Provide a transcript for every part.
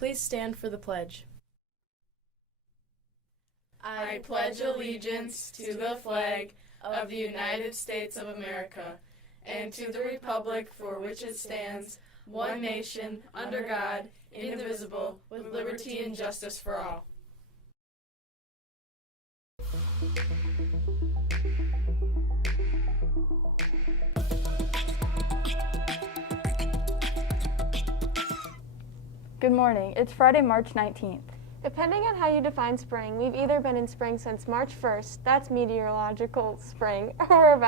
Please stand for the pledge. I pledge allegiance to the flag of the United States of America and to the republic for which it stands, one nation, under God, indivisible, with liberty and justice for all. Good morning. It's Friday, March 19th. Depending on how you define spring, we've either been in spring since March 1st, that's meteorological spring, or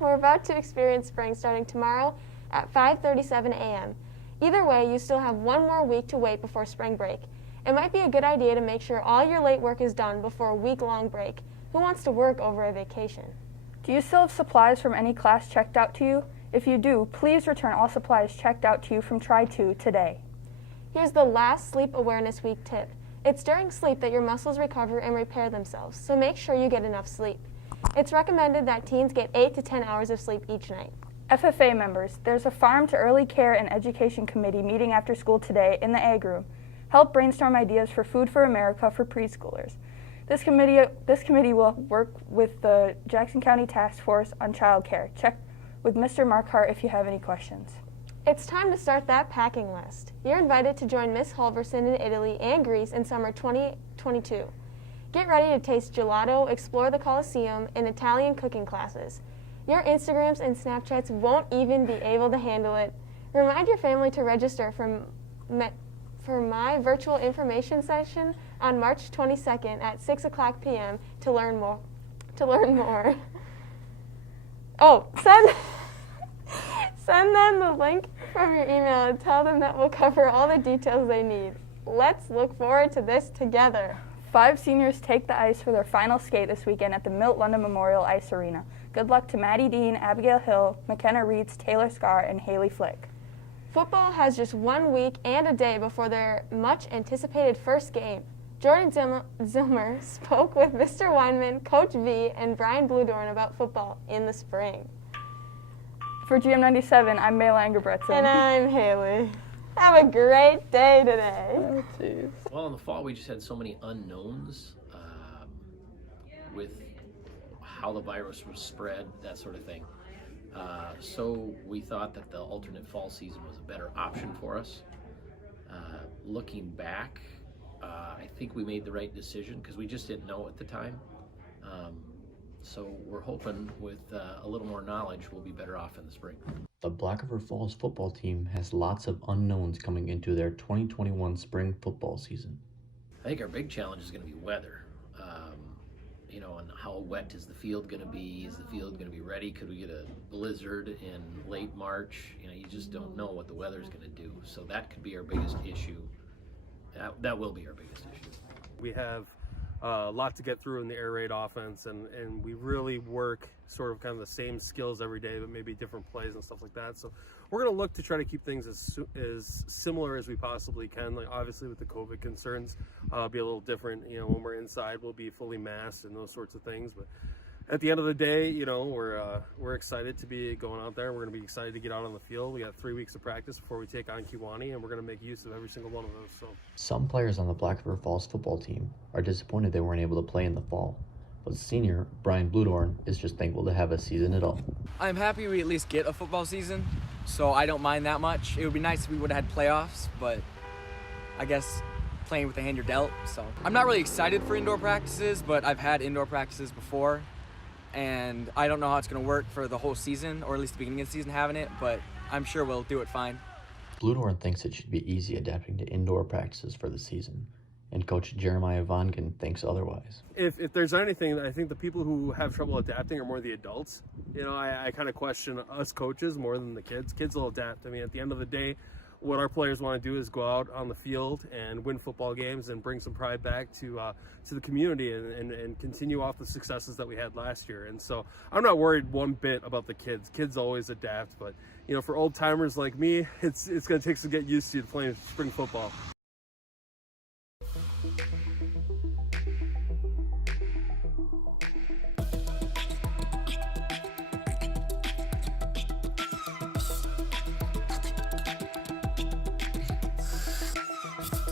we're about to experience spring starting tomorrow at 5:37 a.m. Either way, you still have one more week to wait before spring break. It might be a good idea to make sure all your late work is done before a week-long break. Who wants to work over a vacation? Do you still have supplies from any class checked out to you? If you do, please return all supplies checked out to you from Try 2 today. Here's the last Sleep Awareness Week tip. It's during sleep that your muscles recover and repair themselves, so make sure you get enough sleep. It's recommended that teens get 8 to 10 hours of sleep each night. FFA members, there's a Farm to Early Care and Education Committee meeting after school today in the Ag Room. Help brainstorm ideas for Food for America for preschoolers. This committee will work with the Jackson County Task Force on Child Care. Check with Mr. Markhart if you have any questions. It's time to start that packing list. You're invited to join Miss Halverson in Italy and Greece in summer 2022. Get ready to taste gelato, explore the Colosseum, and Italian cooking classes. Your Instagrams and Snapchats won't even be able to handle it. Remind your family to register for my virtual information session on March 22nd at 6 o'clock p.m. to learn more. Oh, Send them the link from your email and tell them that we'll cover all the details they need. Let's look forward to this together. 5 seniors take the ice for their final skate this weekend at the Milt London Memorial Ice Arena. Good luck to Maddie Dean, Abigail Hill, McKenna Reeds, Taylor Scar, and Haley Flick. Football has just 1 week and a day before their much-anticipated first game. Jordan Zilmer spoke with Mr. Weinman, Coach V, and Brian Bludorn about football in the spring. For GM97, I'm May Langerbretson. And I'm Haley. Have a great day today. Oh, geez. Well, in the fall, we just had so many unknowns with how the virus was spread, that sort of thing. So we thought that the alternate fall season was a better option for us. Looking back, I think we made the right decision because we just didn't know at the time. So we're hoping with a little more knowledge, we'll be better off in the spring. The Black River Falls football team has lots of unknowns coming into their 2021 spring football season. I think our big challenge is going to be weather. And how wet is the field going to be? Is the field going to be ready? Could we get a blizzard in late March? You just don't know what the weather is going to do. So that could be our biggest issue. That will be our biggest issue. We have a lot to get through in the air raid offense, and we really work sort of kind of the same skills every day, but maybe different plays and stuff like that. So we're going to look to try to keep things as similar as we possibly can. Like obviously with the COVID concerns, be a little different. When we're inside, we'll be fully masked and those sorts of things. But at the end of the day, we're excited to be going out there. We're going to be excited to get out on the field. We got 3 weeks of practice before we take on Kewanee, and we're going to make use of every single one of those. So Some players on the Black River Falls football team are disappointed they weren't able to play in the fall, but senior Brian Bludorn is just thankful to have a season at all. I'm happy we at least get a football season, so I don't mind that much. It would be nice if we would have had playoffs, but I guess playing with the hand you're dealt. So I'm not really excited for indoor practices, but I've had indoor practices before, and I don't know how it's going to work for the whole season, or at least the beginning of the season having it, but I'm sure we'll do it fine. Bludorn thinks it should be easy adapting to indoor practices for the season, and Coach Jeremiah Vongen thinks otherwise. if there's anything, I think the people who have trouble adapting are more the adults. I kind of question us coaches more than the kids. Kids will adapt. I mean, at the end of the day, what our players want to do is go out on the field and win football games and bring some pride back to the community and continue off the successes that we had last year. And so I'm not worried one bit about the kids. Kids always adapt, but for old timers like me, it's going to take some get used to playing spring football.